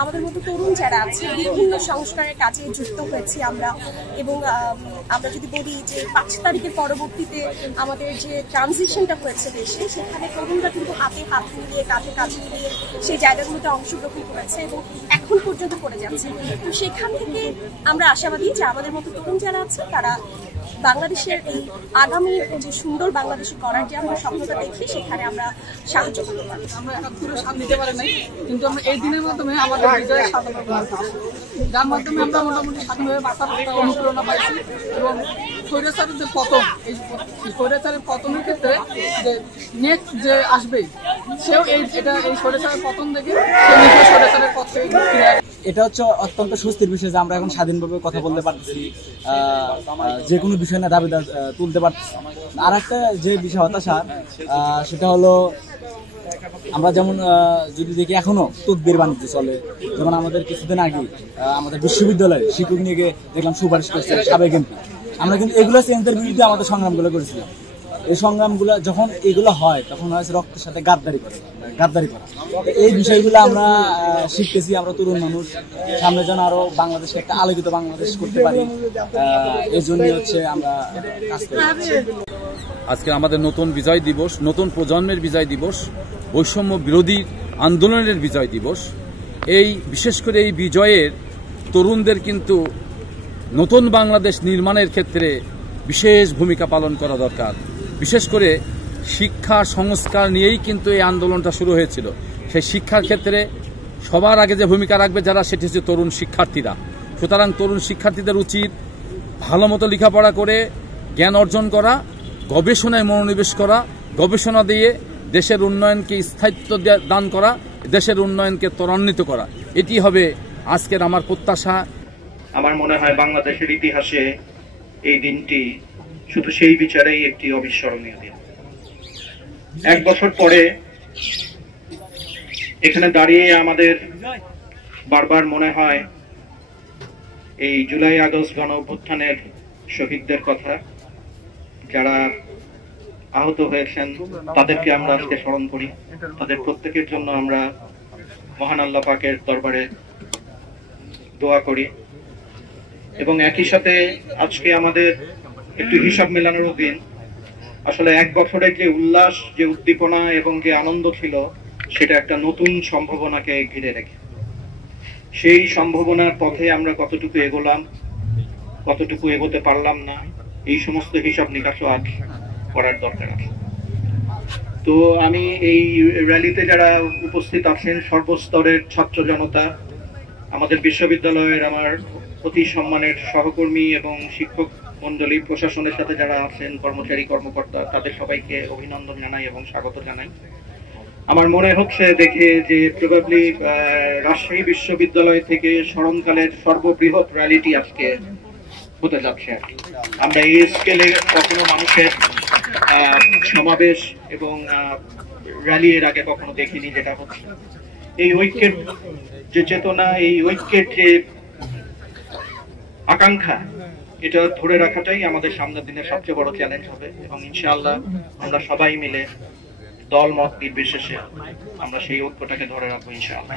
আমাদের মতো তরুণ যারা আছে বিভিন্ন সংস্কারের কাজে যুক্ত হয়েছি আমরা। এবং আমরা যদি বলি যে 5 তারিখের পরবর্তীতে আমাদের যে ট্রানজিশনটা হয়েছে দেশে, সেখানে তরুণরা কিন্তু হাতে হাত মিলিয়ে কাঁধে কাঁধ মিলিয়ে সেই জায়গাগুলোতে অংশগ্রহণ করেছে এবং এখন পর্যন্ত করে যাচ্ছে। তো সেখান থেকে আমরা আশাবাদী যে আমাদের মতো তরুণ যারা আছে তারা বাংলাদেশের এই আগামী যে সুন্দর বাংলাদেশ করার যে আমরা স্বপ্নটা দেখি, সেখানে আমরা সাহায্য করতে পারি। আমরা একাত্তরে স্বাদ নিতে পারি নাই, কিন্তু আমরা এই দিনের মাধ্যমে আমাদের বিজয়ের স্বাধীনতা, যার মাধ্যমে আমরা মোটামুটি স্বাধীনভাবে বাঁচার একটা অনুপ্রেরণা পাইছি। এবং স্বৈরাচারের যে পতন, এই স্বৈরাচারের পতনের ক্ষেত্রে যে নেক্সট যে আসবে, সেও এই স্বৈরাচারের পতন দেখে সে নিজে স্বৈরাচারের পথ থেকে ফিরে আসবে। এটা হচ্ছে অত্যন্ত স্বস্তির বিষয় যে আমরা এখন স্বাধীনভাবে কথা বলতে পারতেছি, যে কোনো বিষয় না দাবি তুলতে পারতেছি। আর একটা যে বিষয় হতাশা, সেটা হলো আমরা যেমন যদি দেখি এখনো তদবির বাণিজ্য চলে। যেমন আমাদের কিছুদিন আগে আমাদের বিশ্ববিদ্যালয়ে শিক্ষক নিয়ে দেখলাম সুপারিশ করছে সাবেক এমপি। আমরা কিন্তু এগুলো চেঞ্জের বিরুদ্ধে আমাদের সংগ্রামগুলো করেছিলাম। এই সংগ্রামগুলো যখন এগুলো হয় তখন হয়েছে রক্তের সাথে গাদ্দারি করা। এই বিষয়গুলো আমরা শিখতেছি। আমরা তরুণ মানুষ, সামনে যেন আরো বাংলাদেশকে একটা আলোকিত বাংলাদেশ করতে পারি, এই জন্যই হচ্ছে আমরা কাজ করি। আজকে আমাদের নতুন বিজয় দিবস, নতুন প্রজন্মের বিজয় দিবস, বৈষম্য বিরোধী আন্দোলনের বিজয় দিবস। এই বিশেষ করে এই বিজয়ের তরুণদের কিন্তু নতুন বাংলাদেশ নির্মাণের ক্ষেত্রে বিশেষ ভূমিকা পালন করা দরকার। বিশেষ করে শিক্ষা সংস্কার নিয়েই কিন্তু এই আন্দোলনটা শুরু হয়েছিল। সেই শিক্ষার ক্ষেত্রে সবার আগে যে ভূমিকা রাখবে যারা, সেটি হচ্ছে তরুণ শিক্ষার্থীরা। সুতরাং তরুণ শিক্ষার্থীদের উচিত ভালো মতো লেখাপড়া করে জ্ঞান অর্জন করা, গবেষণায় মনোনিবেশ করা, গবেষণা দিয়ে দেশের উন্নয়নকে স্থায়িত্ব দান করা, দেশের উন্নয়নকে ত্বরান্বিত করা। এটি হবে আজকের আমার প্রত্যাশা। আমার মনে হয় বাংলাদেশের ইতিহাসে এই দিনটি শুধু সেই বিচারেই একটি অবিস্মরণীয় দিন। 1 বছর পরে এখানে দাঁড়িয়ে আমাদের বারবার মনে হয় এই জুলাই আগস্ট গণ অভ্যুত্থানের শহীদদের কথা, যারা আহত হয়েছেন তাদেরকে আমরা আজকে স্মরণ করি। তাদের প্রত্যেকের জন্য আমরা মহান আল্লাহ পাকের দরবারে দোয়া করি। এবং একই সাথে আজকে আমাদের একটু হিসাব মেলানোর দিন। আসলে 1 বছরের যে উল্লাস, যে উদ্দীপনা এবং যে আনন্দ ছিল, সেটা একটা নতুন সম্ভাবনাকে ঘিরে রেখে, সেই সম্ভাবনার পথে আমরা কতটুকু এগোলাম, কতটুকু এগোতে পারলাম না, এই সমস্ত হিসাব নিকাশও আজ করার দরকার আছে। তো আমি এই র্যালিতে যারা উপস্থিত আছেন, সর্বস্তরের ছাত্র জনতা, আমাদের বিশ্ববিদ্যালয়ের আমার অতি সম্মানের সহকর্মী এবং শিক্ষক মন্ডলী, প্রশাসনের সাথে যারা আছেন, কর্মচারী কর্মকর্তা, তাদের সবাইকে অভিনন্দন জানাই এবং স্বাগত জানাই। আমার মনে হচ্ছে দেখে যে প্রবাবলি রাজশাহী বিশ্ববিদ্যালয় থেকে স্মরণকালের সর্ববৃহৎ র্যালিটি আজকে হতে যাচ্ছে। আমরা এই স্কেলে কখনো মানুষের সমাবেশ এবং র্যালি এর আগে কখনো দেখিনি। যেটা হচ্ছে এই ঐক্যের যে চেতনা, এই ঐক্যের যে আকাঙ্ক্ষা, এটা ধরে রাখাটাই আমাদের সামনের দিনের সবচেয়ে বড় চ্যালেঞ্জ হবে। এবং ইনশাআল্লাহ আমরা সবাই মিলে দল মত নির্বিশেষে আমরা সেই ঐক্যটাকে ধরে রাখবো ইনশাআল্লাহ।